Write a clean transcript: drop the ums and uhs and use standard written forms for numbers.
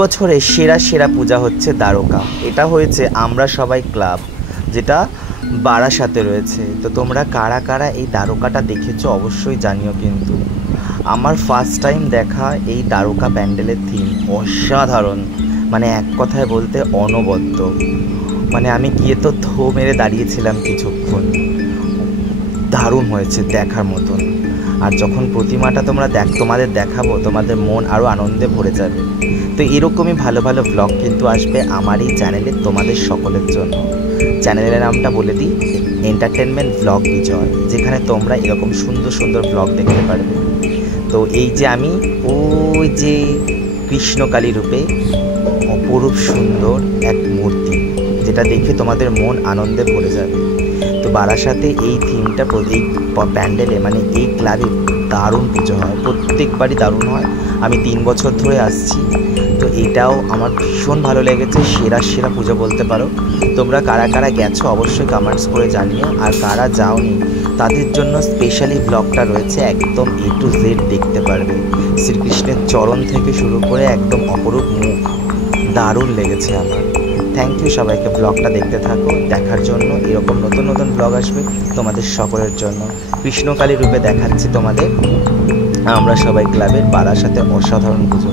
বছরের সেরা সেরা পূজা হচ্ছে দ্বারকা। এটা হয়েছে আমরা সবাই ক্লাব, যেটা বারাসাতে রয়েছে। তো তোমরা কারা কারা এই দ্বারকাটা দেখেছো অবশ্যই জানিও। কিন্তু আমার ফার্স্ট টাইম দেখা এই দ্বারকা প্যান্ডেলের থিম অসাধারণ, মানে এক কথায় বলতে অনবদ্য। মানে আমি গিয়ে তো থো মেরে দাঁড়িয়েছিলাম কিছুক্ষণ। দারুণ হয়েছে, দেখার মতন। আর যখন প্রতিমাটা তোমাদের দেখাবো, তোমাদের মন আরও আনন্দে ভরে যাবে। তো এরকমই ভালো ভালো ব্লগ কিন্তু আসবে আমার এই চ্যানেলে তোমাদের সকলের জন্য। চ্যানেলের নামটা বলে দিই, এন্টারটেনমেন্ট ব্লগ বিজয়, যেখানে তোমরা এরকম সুন্দর সুন্দর ব্লগ দেখতে পারবে। তো এই যে আমি ওই যে কৃষ্ণকালী রূপে অপরূপ সুন্দর এক মূর্তি, যেটা দেখে তোমাদের মন আনন্দে ভরে যাবে। তো বারাসাতে এই থিমটা, এই প্যান্ডেলে মানে এই ক্লাবে দারুণ পুজো হয়, প্রত্যেকবারই দারুণ হয়। আমি 3 বছর ধরে আসছি, তো এটাও আমার ভীষণ ভালো লেগেছে। সেরা সেরা পুজো বলতে পারো। তোমরা কারা কারা গেছো অবশ্যই কমেন্টস করে জানিও, আর কারা যাওনি তাদের জন্য স্পেশালি ব্লগটা রয়েছে, একদম A to Z দেখতে পারবে। শ্রীকৃষ্ণের চরণ থেকে শুরু করে একদম অপরূপ মুখ, দারুণ লেগেছে আমার। থ্যাংক ইউ সবাইকে, ব্লগটা দেখতে থাকো দেখার জন্য। এরকম নতুন নতুন ব্লগ আসবে তোমাদের সকলের জন্য। কৃষ্ণকালী রূপে দেখাচ্ছি তোমাদের আমরা সবাই ক্লাবের বারাসাতে অসাধারণ পুজো।